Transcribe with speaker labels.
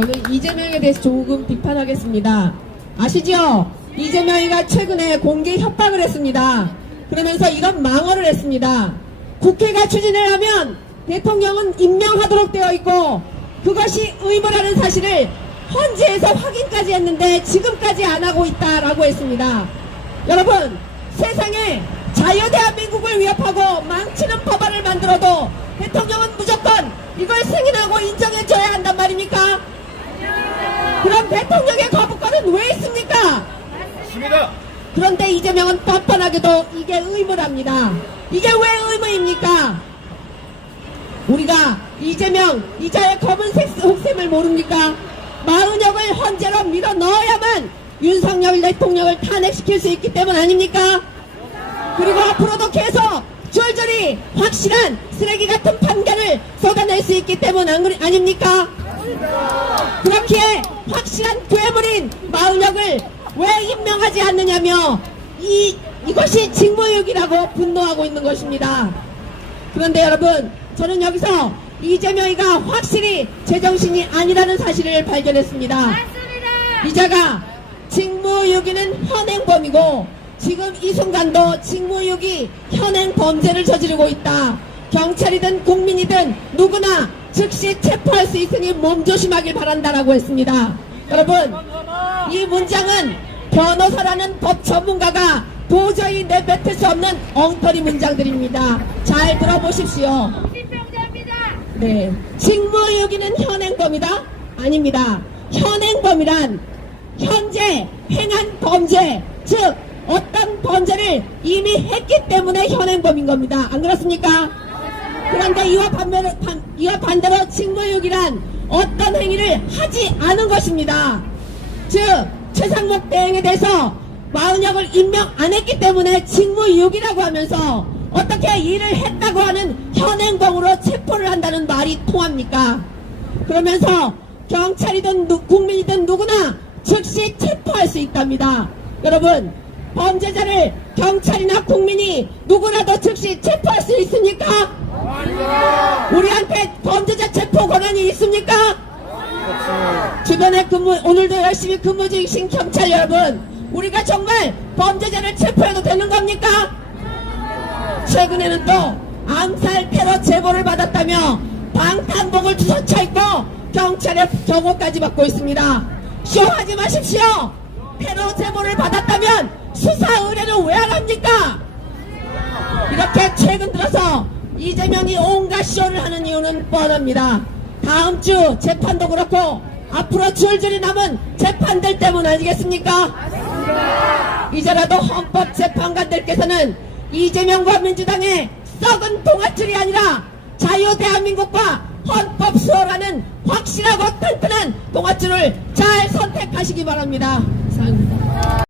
Speaker 1: 저는 이재명에 대해서 조금 비판하겠습니다. 아시죠? 이재명이가 최근에 공개 협박을 했습니다. 그러면서 이런 망언을 했습니다. 국회가 추진을 하면 대통령은 임명하도록 되어 있고 그것이 의무라는 사실을 헌재에서 확인까지 했는데 지금까지 안 하고 있다라고 했습니다. 여러분 세상에 자유 대한민국을 위협하고 망치는 법안을 만들어도 그럼 대통령의 거부권은 왜 있습니까?
Speaker 2: 있습니다.
Speaker 1: 그런데 이재명은 뻔뻔하게도 이게 의무랍니다. 이게 왜 의무입니까? 우리가 이재명, 이자의 검은 색 혹셈을 모릅니까? 마은혁을 헌재로 밀어 넣어야만 윤석열 대통령을 탄핵시킬 수 있기 때문 아닙니까? 그리고 앞으로도 계속 줄줄이 확실한 쓰레기 같은 판결을 쏟아낼 수 있기 때문 아닙니까? 그렇게 확실한 괴물인 마은혁을 왜 임명하지 않느냐며 이, 이것이 직무유기라고 분노하고 있는 것입니다. 그런데 여러분, 저는 여기서 이재명이가 확실히 제정신이 아니라는 사실을 발견했습니다.
Speaker 3: 맞습니다.
Speaker 1: 이자가 직무유기는 현행범이고 지금 이 순간도 직무유기 현행 범죄를 저지르고 있다. 경찰이든 국민이든 누구나 즉시 체포할 수 있으니 몸조심하길 바란다라고 했습니다. 여러분 이 문장은 변호사라는 법 전문가가 도저히 내뱉을 수 없는 엉터리 문장들입니다. 잘 들어보십시오. 네. 직무유기는 현행범이다? 아닙니다. 현행범이란 현재 행한 범죄, 즉 어떤 범죄를 이미 했기 때문에 현행범인 겁니다. 안 그렇습니까? 그런데 이와 반대로, 반, 이와 반대로 직무유기란 어떤 행위를 하지 않은 것입니다. 즉 최상목 대행에 대해서 마은혁을 임명 안 했기 때문에 직무유기라고 하면서 어떻게 일을 했다고 하는 현행범으로 체포를 한다는 말이 통합니까? 그러면서 경찰이든 누- 국민이든 누구나 즉시 체포할 수 있답니다. 여러분 범죄자를 경찰이나 국민이 누구라도 즉시 체포할 수 있습니까? 우리한테 범죄자 체포 권한이 있습니까? 주변에 근무 오늘도 열심히 근무 중이신 경찰 여러분 우리가 정말 범죄자를 체포해도 되는 겁니까? 최근에는 또 암살 테러 제보를 받았다며 방탄복을 투서쳐 입고 경찰의 경호까지 받고 있습니다. 쇼하지 마십시오. 테러 제보를 받았다면 수사 의뢰는 왜안 합니까? 이렇게 최근 들어서 이재명이 온갖 쇼를 하는 이유는 뻔합니다. 다음 주 재판도 그렇고 앞으로 줄줄이 남은 재판들 때문 아니겠습니까? 이제라도 헌법재판관들께서는 이재명과 민주당의 썩은 동아줄이 아니라 자유대한민국과 헌법 수호라는 확실하고 튼튼한 동아줄을 잘 선택하시기 바랍니다. 이상입니다.